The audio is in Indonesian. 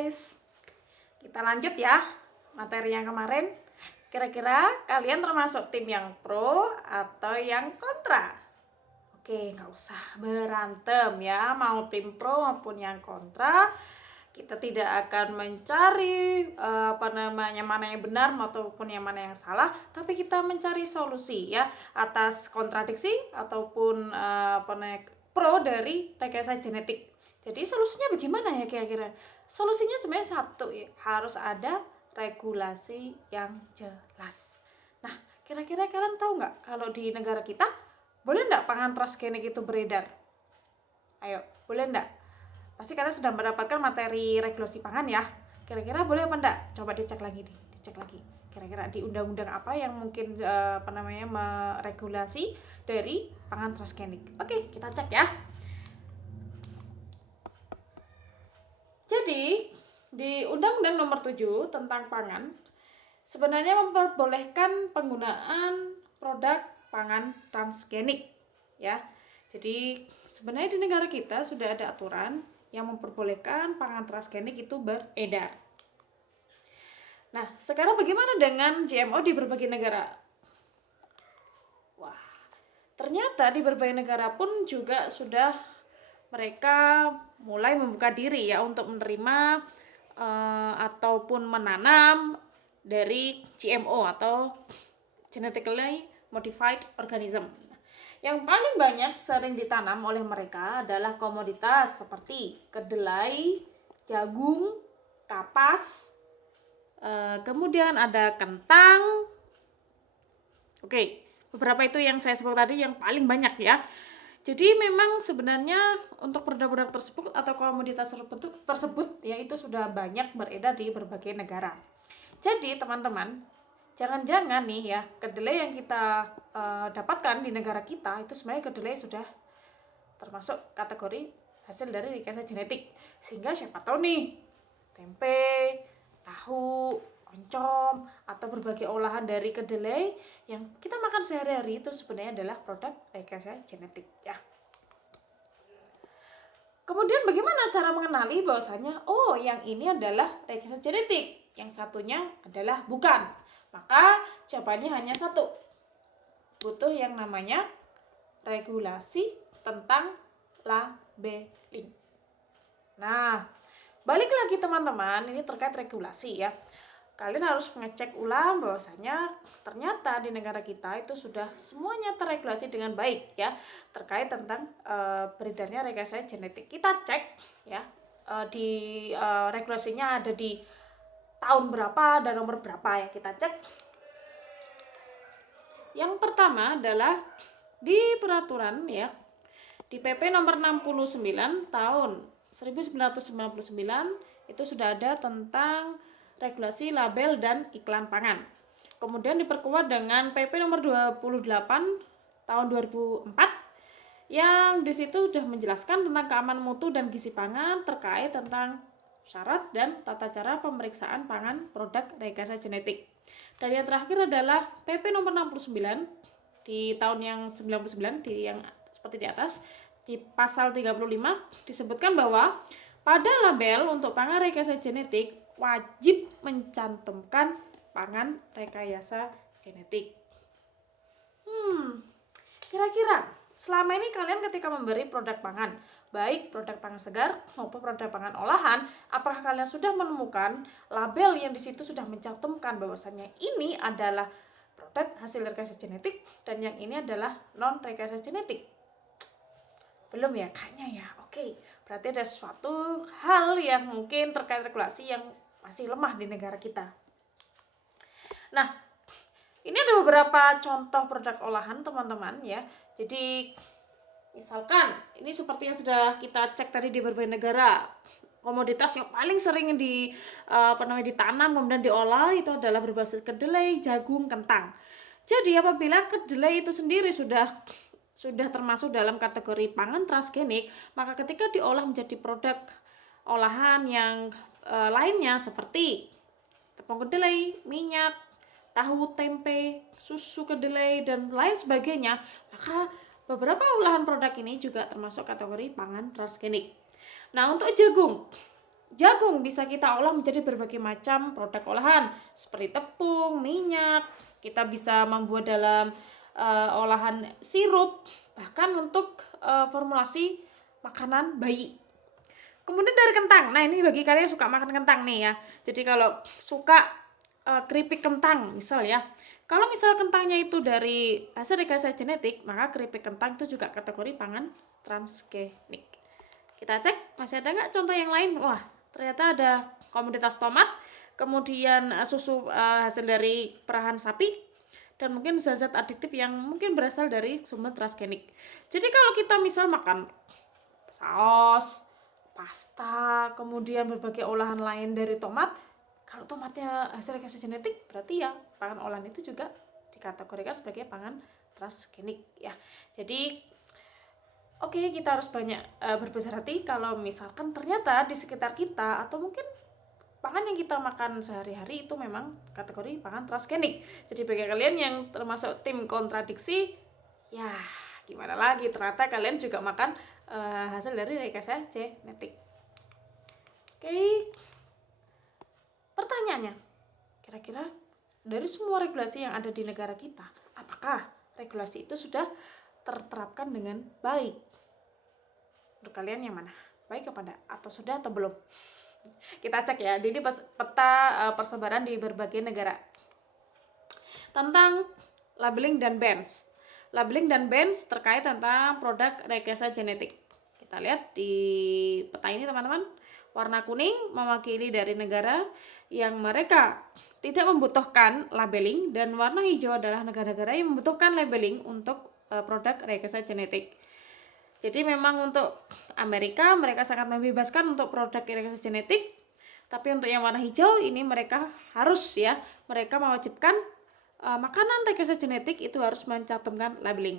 guys. Kita lanjut ya materi yang kemarin. Kira-kira kalian termasuk tim yang pro atau yang kontra? Oke, nggak usah berantem ya, mau tim pro maupun yang kontra. Kita tidak akan mencari mana yang benar maupun yang mana yang salah, tapi kita mencari solusi ya atas kontradiksi ataupun pro dari rekayasa genetik. Jadi solusinya bagaimana ya kira-kira? Solusinya sebenarnya satu ya, harus ada regulasi yang jelas. Nah, kira-kira kalian tahu nggak kalau di negara kita boleh nggak pangan transgenik itu beredar? Ayo, boleh nggak? Pasti kalian sudah mendapatkan materi regulasi pangan ya. Kira-kira boleh apa enggak? Coba dicek lagi nih, dicek lagi. Kira-kira di undang-undang apa yang mungkin meregulasi dari pangan transgenik. Oke, kita cek ya. Jadi, di Undang-Undang Nomor 7 tentang pangan sebenarnya memperbolehkan penggunaan produk pangan transgenik ya. Jadi sebenarnya di negara kita sudah ada aturan yang memperbolehkan pangan transgenik itu beredar. Nah, sekarang bagaimana dengan GMO di berbagai negara? Wah, ternyata di berbagai negara pun juga sudah mereka mulai membuka diri ya untuk menerima ataupun menanam dari GMO atau genetically modified organism. Yang paling banyak sering ditanam oleh mereka adalah komoditas seperti kedelai, jagung, kapas, kemudian ada kentang. Oke, beberapa itu yang saya sebut tadi yang paling banyak ya. Jadi memang sebenarnya untuk produk-produk tersebut atau komoditas tersebut ya itu sudah banyak beredar di berbagai negara. Jadi teman-teman, jangan-jangan nih ya kedelai yang kita dapatkan di negara kita itu sebenarnya kedelai sudah termasuk kategori hasil dari rekayasa genetik. Sehingga siapa tahu nih tempe, tahu, oncom atau berbagai olahan dari kedelai yang kita makan sehari-hari itu sebenarnya adalah produk rekayasa genetik ya. Kemudian bagaimana cara mengenali bahwasanya oh yang ini adalah rekayasa genetik, yang satunya adalah bukan? Maka jawabannya hanya satu. Butuh yang namanya regulasi tentang labeling. Nah, balik lagi teman-teman, ini terkait regulasi ya. Kalian harus mengecek ulang bahwasanya ternyata di negara kita itu sudah semuanya terregulasi dengan baik ya terkait tentang beredarnya rekayasa genetik. Kita cek ya di regulasinya ada di tahun berapa dan nomor berapa ya, kita cek. Yang pertama adalah di peraturan ya di PP nomor 69 tahun 1999 itu sudah ada tentang regulasi label dan iklan pangan. Kemudian diperkuat dengan PP nomor 28 tahun 2004 yang di situ sudah menjelaskan tentang keamanan mutu dan gizi pangan terkait tentang syarat dan tata cara pemeriksaan pangan produk rekayasa genetik. Dan yang terakhir adalah PP nomor 69 di tahun yang 99 di yang seperti di atas di pasal 35 disebutkan bahwa pada label untuk pangan rekayasa genetik wajib mencantumkan pangan rekayasa genetik. Kira-kira selama ini kalian ketika memberi produk pangan, baik produk pangan segar maupun produk pangan olahan, apakah kalian sudah menemukan label yang di situ sudah mencantumkan bahwasannya ini adalah produk hasil rekayasa genetik dan yang ini adalah non rekayasa genetik? Belum ya kayaknya ya. Oke, berarti ada suatu hal yang mungkin terkait regulasi yang masih lemah di negara kita. Nah, ini ada beberapa contoh produk olahan teman-teman ya. Jadi misalkan ini seperti yang sudah kita cek tadi di berbagai negara, komoditas yang paling sering ditanam kemudian diolah itu adalah berbasis kedelai, jagung, kentang. Jadi apabila kedelai itu sendiri sudah termasuk dalam kategori pangan transgenik, maka ketika diolah menjadi produk olahan yang lainnya seperti tepung kedelai, minyak, tahu, tempe, susu kedelai dan lain sebagainya, maka beberapa olahan produk ini juga termasuk kategori pangan transgenik. Nah, untuk jagung jagung bisa kita olah menjadi berbagai macam produk olahan seperti tepung, minyak. Kita bisa membuat dalam olahan sirup, bahkan untuk formulasi makanan bayi. Kemudian dari kentang. Nah, ini bagi kalian yang suka makan kentang nih ya. Jadi kalau suka keripik kentang misal ya. Kalau misal kentangnya itu dari hasil rekayasa genetik, maka keripik kentang itu juga kategori pangan transgenik. Kita cek masih ada nggak contoh yang lain. Wah, ternyata ada komoditas tomat, kemudian susu hasil dari perahan sapi, dan mungkin zat-zat adiktif yang mungkin berasal dari sumber transgenik. Jadi kalau kita misal makan saus, pasta, kemudian berbagai olahan lain dari tomat, kalau tomatnya hasil rekayasa genetik, berarti ya pangan olahan itu juga dikategorikan sebagai pangan transgenik ya. Jadi oke, kita harus banyak berbesar hati kalau misalkan ternyata di sekitar kita atau mungkin pangan yang kita makan sehari-hari itu memang kategori pangan transgenik. Jadi bagi kalian yang termasuk tim kontradiksi, ya gimana lagi, ternyata kalian juga makan hasil dari rekayasa genetik. Oke, pertanyaannya, kira-kira dari semua regulasi yang ada di negara kita, apakah regulasi itu sudah terterapkan dengan baik? Untuk kalian yang mana? Baik kepada atau sudah atau belum? Kita cek ya, ini peta persebaran di berbagai negara. Tentang labeling dan bans. Labeling dan bans terkait tentang produk rekayasa genetik. Kita lihat di peta ini teman-teman. Warna kuning mewakili dari negara yang mereka tidak membutuhkan labeling, dan warna hijau adalah negara-negara yang membutuhkan labeling untuk produk rekayasa genetik. Jadi memang untuk Amerika mereka sangat membebaskan untuk produk rekayasa genetik, tapi untuk yang warna hijau ini mereka harus ya, mereka mewajibkan makanan rekayasa genetik itu harus mencantumkan labeling.